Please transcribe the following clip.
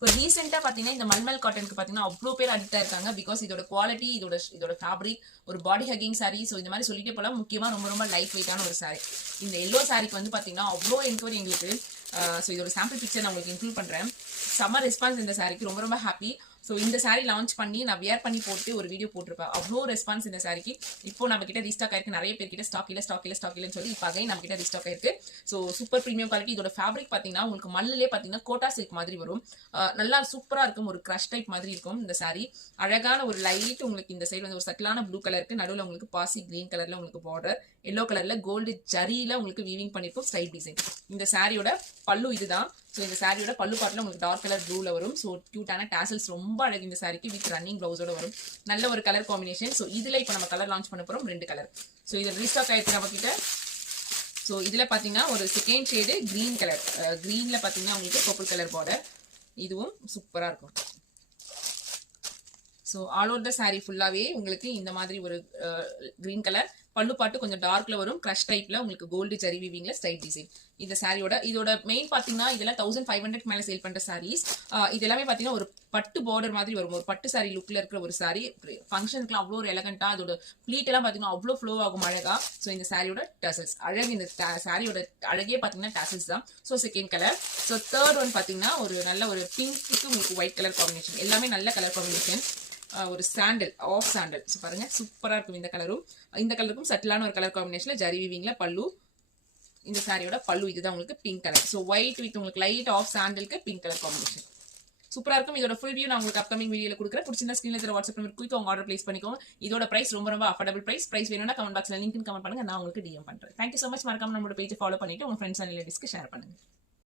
இப்போ ரீசெண்டாக பார்த்தீங்கன்னா இந்த மல்மல் காட்டனுக்கு பார்த்தீங்கன்னா அவ்வளோ பேர் அடிக்டாக இருக்காங்க. பிகாஸ் இதோட குவாலிட்டி, இதோட ஃபேப்ரிக், ஒரு பாடி ஹக்கிங் சாரீ. ஸோ இந்த மாதிரி சொல்லிட்டே போகலாம். முக்கியமாக ரொம்ப ரொம்ப லைட் வெயிட்டான ஒரு சாரீ. இந்த எல்லோ சாரீக்கு வந்து பார்த்தீங்கன்னா அவ்வளோ என்கொயரி எங்களுக்கு. ஸோ இதோட சாம்பிள் பிக்சர் நான் உங்களுக்கு இன்க்ளூட் பண்ணுறேன். சம்மர் ரெஸ்பான்ஸ் இந்த சாரீக்கு ரொம்ப ரொம்ப ஹாப்பி. ஸோ இந்த சாரீ லான்ச் பண்ணி நான் வியர் பண்ணி போட்டு ஒரு வீடியோ போட்டிருப்பேன். அவ்வளோ ரெஸ்பான்ஸ் இந்த சாரீக்கு. இப்போ நம்ம கிட்ட ரீஸ்டாக் ஆயிருக்கு. நிறைய பேர் கிட்ட ஸ்டாக் இல்லைன்னு சொல்லி இப்போ அகைன் நம்ம கிட்ட ரீஸ்டாக் ஆயிருக்கு. So super premium quality. இதோட ஃபேப்ரிக் பார்த்தீங்கன்னா உங்களுக்கு மல்லிலே பார்த்தீங்கன்னா கோட்டா சில்க் மாதிரி வரும். நல்லா சூப்பராக இருக்கும். ஒரு கிரஷ் டைப் மாதிரி இருக்கும் இந்த சாரீ. அழகான ஒரு லைட் உங்களுக்கு இந்த சைடு வந்து ஒரு சட்டிலான ப்ளூ கலருக்கு நடுவில் உங்களுக்கு பாசி கிரீன் கலர்ல உங்களுக்கு பார்டர், எல்லோ கலர்ல கோல்டு ஜரியில உங்களுக்கு வீவிங் பண்ணிருக்கும் ஸ்டைல் டிசைன். இந்த சாரியோட பல்லு இதுதான். ஸோ இந்த சாரியோட பல்லு பாட்டில் உங்களுக்கு டார்க் கலர் ப்ளூல வரும். ஸோ கியூட்டான டாசல்ஸ் ரொம்ப அழகு இந்த சாரிக்கு. வித் ரன்னிங் பிளவுஸோட வரும். நல்ல ஒரு கலர் காம்பினேஷன். ஸோ இதுல இப்போ நம்ம கலர் லான்ச் பண்ண போறோம் 2 கலர். ஸோ இது ரீஸ்டாக் ஆயிருக்கு நம்ம கிட்ட. ஸோ இதுல பாத்தீங்கன்னா ஒரு செகண்ட் ஷேடு கிரீன் கலர். கிரீன்ல பாத்தீங்கன்னா உங்களுக்கு பர்பிள் கலர் பார்டர். இதுவும் சூப்பரா இருக்கும். So all over the sari ஃபுல்லாவே உங்களுக்கு இந்த மாதிரி ஒரு கிரீன் கலர் பல்லு பாட்டு கொஞ்சம் டார்க்ல வரும். கிரஷ் டைப்ல உங்களுக்கு கோல்டு ஜரி வீவிங்ல ஸ்டைல் டிசைன். இந்த சாரியோட இதோட மெயின் பாத்தீங்கன்னா இதெல்லாம் 1500 மேல சேல் பண்ற சாரீஸ். இது எல்லாமே பாத்தீங்கன்னா ஒரு பட்டு பார்டர் மாதிரி வரும். ஒரு பட்டு சாரி லுக்ல இருக்கிற ஒரு சாரி. ஃபங்க்ஷனுக்குலாம் அவ்வளோ ஒரு எலகண்டா அதோட ப்ளீட் எல்லாம் பாத்தீங்கன்னா அவ்வளோ ஃப்ளோ ஆகும் அழகா. ஸோ இந்த சாரியோட டசல்ஸ் அழகு. இந்த சாரியோட அழகே பாத்தீங்கன்னா டசல்ஸ் தான். So second colour. So third one பாத்தீங்கன்னா ஒரு நல்ல ஒரு பிங்க்கு உங்களுக்கு ஒயிட் கலர் காம்பினேஷன். எல்லாமே நல்ல கலர் காம்பினேஷன். ஒரு சாண்டல், ஆஃப் சாண்டல். ஸோ பாருங்க சூப்பரா இருக்கும் இந்த கலரும். இந்த கலருக்கும் சட்டிலான ஒரு கலர் காம்பினேஷன்ல ஜரி வீவிங்ல பல்லு. இந்த சாரியோட பல்லு இதுதான் உங்களுக்கு pink colour. So white with உங்களுக்கு லைட் ஆஃப் சாண்டலுக்கு பிங்க் கலர் காம்பினேஷன். சூப்பரா இருக்கும். இதோட ஃபுல் வியூ நான் உங்களுக்கு அப்கமிங் வீடியோல கொடுக்குறேன். பிடிச்சிருந்தா ஸ்கிரீன்ல தர வாட்ஸ்அப் நம்பர் குயிக் உங்க ஆர்டர் பிளேஸ் பண்ணிக்கோங்க. இதோட பிரைஸ் ரொம்ப ரொம்ப அஃபோர்டபிள் பிரைஸ். பிரைஸ் வேணும்னா கமெண்ட் பாக்ஸ்ல லிங்க் கமெண்ட் பண்ணுங்க. நான் உங்களுக்கு டிஎம் பண்றேன். Thank you so much. மறக்காம நம்மளோட பேஜை ஃபாலோ பண்ணிட்டு உங்க ஃப்ரெண்ட்ஸ் அண்ட் ரிலேட்டிவ்ஸ்க்கு ஷேர் பண்ணுங்க.